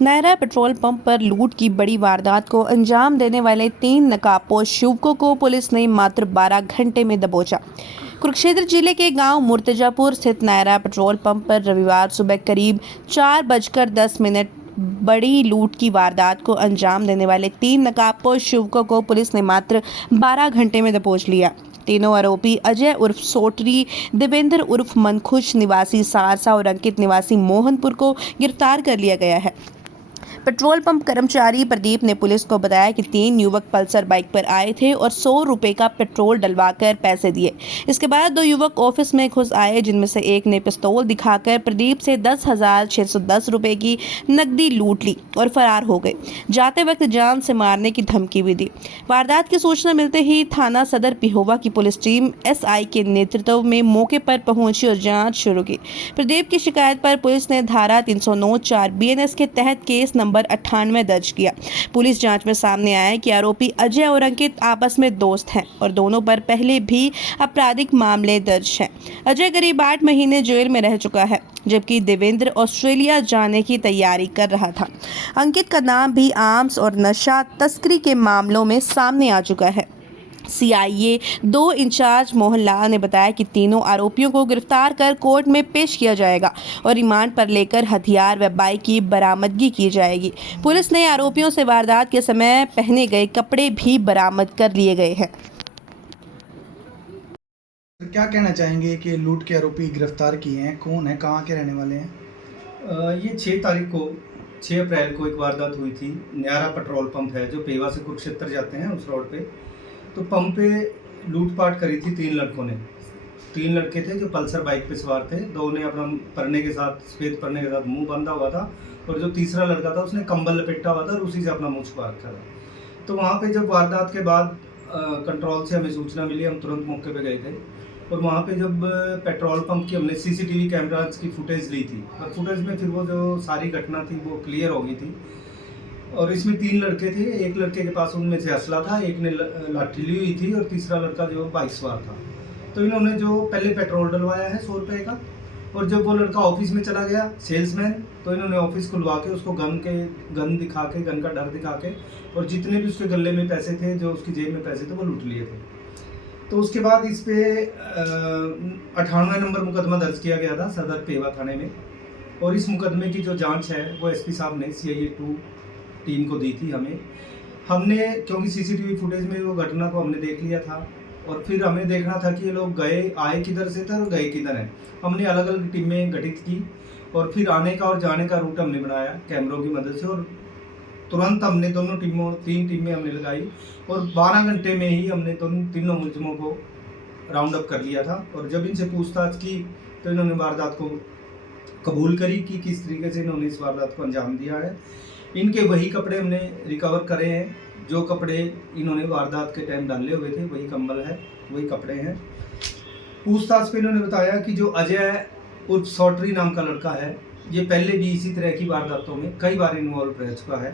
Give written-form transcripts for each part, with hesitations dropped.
Naira petrol pump पर लूट की बड़ी वारदात को अंजाम देने वाले 3 नकाबपोश युवकों को पुलिस ने मात्र 12 घंटे में दबोचा। कुरुक्षेत्र जिले के गांव मुर्तजापुर स्थित नायरा पेट्रोल पंप पर रविवार सुबह करीब 4:10 बड़ी लूट की वारदात को अंजाम देने वाले 3 नकाबपोश युवकों को पुलिस ने मात्र 12 घंटे में दबोच लिया। तीनों आरोपी अजय उर्फ सोटरी, देवेंद्र उर्फ मनखुश निवासी सारसा और अंकित निवासी मोहनपुर को गिरफ्तार कर लिया गया है। पेट्रोल पंप कर्मचारी प्रदीप ने पुलिस को बताया कि 3 युवक पल्सर बाइक पर आए थे और 100 रुपए का पेट्रोल डलवाकर पैसे दिए। इसके बाद 2 युवक ऑफिस में घुस आए, जिनमें से एक ने पिस्तौल दिखाकर प्रदीप से 10,610 रुपए की नकदी लूट ली और फरार हो गए। जाते वक्त जान से मारने की धमकी भी दी। वारदात की सूचना मिलते ही थाना सदर पिहोवा की पुलिस टीम SI के नेतृत्व में मौके पर पहुंची और जांच शुरू की। प्रदीप की शिकायत पर पुलिस ने धारा 309(4) BNS के तहत केस नंबर 98 दर्ज किया। पुलिस जांच में सामने आया कि आरोपी अजय और अंकित आपस में दोस्त हैं और दोनों पर पहले भी आपराधिक मामले दर्ज हैं। अजय करीब 8 महीने जेल में रह चुका है, जबकि देवेंद्र ऑस्ट्रेलिया जाने की तैयारी कर रहा था। अंकित का नाम भी आर्म्स और नशा तस्करी के मामलों में सामने आ चुका है। CIA 2 इंचार्ज मोहनलाल ने बताया कि तीनों आरोपियों को गिरफ्तार कर कोर्ट में पेश किया जाएगा और रिमांड पर लेकर हथियार व बाइक की बरामदगी की जाएगी। पुलिस ने आरोपियों से वारदात के समय पहने गए कपड़े भी बरामद कर लिए गए हैं। क्या कहना चाहेंगे कि लूट के आरोपी गिरफ्तार किए हैं? कौन है, कहाँ के रहने वाले हैं? ये 6 अप्रैल को एक वारदात हुई थी। न्यारा पेट्रोल पंप है जो पेवा से कुरुक्षेत्र जाते हैं, उस रोड पे। तो पंप पे लूटपाट करी थी 3 लड़कों ने। 3 लड़के थे जो पल्सर बाइक पे सवार थे। 2 ने अपना परने के साथ, सफ़ेद परने के साथ मुंह बांधा हुआ था और जो तीसरा लड़का था उसने कंबल लपेटा हुआ था और उसी से अपना मुँह छुपा रखा था। तो वहाँ पे जब वारदात के बाद कंट्रोल से हमें सूचना मिली, हम तुरंत मौके पे गए थे और वहाँ पे जब पेट्रोल पंप की हमने CCTV कैमराज की फुटेज ली थी और फुटेज में फिर वो जो सारी घटना थी वो क्लियर हो गई थी। और इसमें 3 लड़के थे। एक लड़के के पास उनमें से असला था, एक ने लाठी ली हुई थी और तीसरा लड़का जो बाइक सवार था। तो इन्होंने जो पहले पेट्रोल डलवाया है 100 रुपये का, और जब वो लड़का ऑफिस में चला गया सेल्समैन, तो इन्होंने ऑफिस खुलवा के उसको गन दिखा के, गन का डर दिखा के, और जितने भी उसके गले में पैसे थे, जो उसकी जेब में पैसे थे, वो लूट लिए थे। तो उसके बाद इस पे 98 नंबर मुकदमा दर्ज किया गया था सदर पेवा थाने में, और इस मुकदमे की जो जांच है वो SP साहब ने CIA 2 टीम को दी थी हमने क्योंकि CCTV फुटेज में वो घटना को हमने देख लिया था और फिर हमें देखना था कि ये लोग आए किधर से थे और गए किधर हैं। हमने अलग अलग टीमें गठित की और फिर आने का और जाने का रूट हमने बनाया कैमरों की मदद से, और तुरंत हमने 3 टीमें हमने लगाई और 12 घंटे में ही हमने तीनों मुलजिमों को राउंड अप कर लिया था। और जब इनसे पूछताछ की तो इन्होंने वारदात को कबूल करी कि किस तरीके से इन्होंने इस वारदात को अंजाम दिया है। इनके वही कपड़े हमने रिकवर करे हैं, जो कपड़े इन्होंने वारदात के टाइम डाले हुए थे, वही कंबल है, वही कपड़े हैं। पूछताछ पे इन्होंने बताया कि जो अजय उर्फ सोटरी नाम का लड़का है, ये पहले भी इसी तरह की वारदातों में कई बार इन्वॉल्व रह चुका है।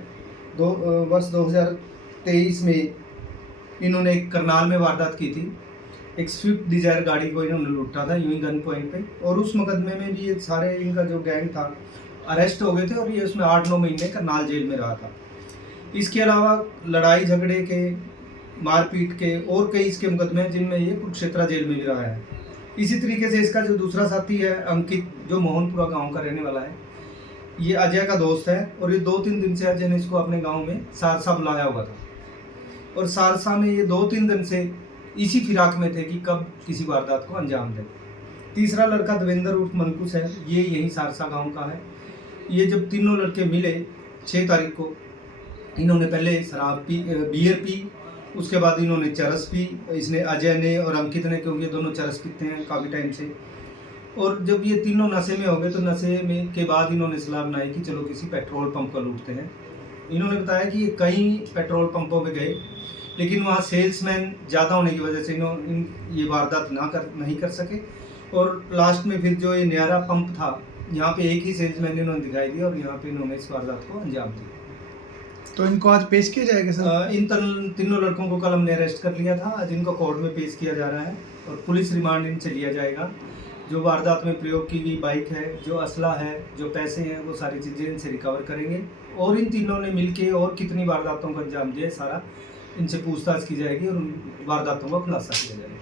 वर्ष 2023 में इन्होंने एक करनाल में वारदात की थी। एक स्विफ्ट डिजायर गाड़ी को इन्होंने लूटा था यूं ही गन पॉइंट पे, और उस मुकदमे में भी ये सारे इनका जो गैंग था अरेस्ट हो गए थे और ये उसमें 8-9 महीने करनाल जेल में रहा था। इसके अलावा लड़ाई झगड़े के, मारपीट के और कई इसके मुकदमे हैं जिनमें ये कुरुक्षेत्र जेल में भी रहा है। इसी तरीके से इसका जो दूसरा साथी है अंकित, जो मोहनपुरा गांव का रहने वाला है, ये अजय का दोस्त है और ये 2-3 दिन से अजय ने इसको अपने गांव में सारसा बुलाया हुआ था और सारसा में ये 2-3 दिन से इसी फिराक में थे कि कब किसी वारदात को अंजाम दें। तीसरा लड़का देवेंद्र उर्फ मनकुश है, ये यही सारसा गांव का है। ये जब तीनों लड़के मिले 6 तारीख को, इन्होंने पहले शराब पी, बियर पी, उसके बाद इन्होंने चरस पी। इसने, अजय ने और अंकित ने, क्योंकि ये दोनों चरस पीते हैं काफ़ी टाइम से। और जब ये तीनों नशे में हो गए तो नशे में के बाद इन्होंने सलाह बनाई कि चलो किसी पेट्रोल पंप को लूटते हैं। इन्होंने बताया कि ये कई पेट्रोल पंपों पे गए, लेकिन वहाँ सेल्समैन ज़्यादा होने की वजह से ये वारदात नहीं कर सके, और लास्ट में फिर जो ये न्यारा पंप था, यहाँ पे एक ही सेल्समैन इन्होंने दिखाई दिया और यहाँ पे इन्होंने इस वारदात को अंजाम दिया। तो इनको आज पेश किया जाएगा सर? इन तीनों लड़कों को कल हमने अरेस्ट कर लिया था, आज इनको कोर्ट में पेश किया जा रहा है और पुलिस रिमांड इनसे लिया जाएगा। जो वारदात में प्रयोग की गई बाइक है, जो असला है, जो पैसे हैं, वो सारी चीज़ें इनसे रिकवर करेंगे। और इन तीनों ने मिलके और कितनी वारदातों को अंजाम दिया, सारा इनसे पूछताछ की जाएगी और उन वारदातों का खुलासा किया जाएगा।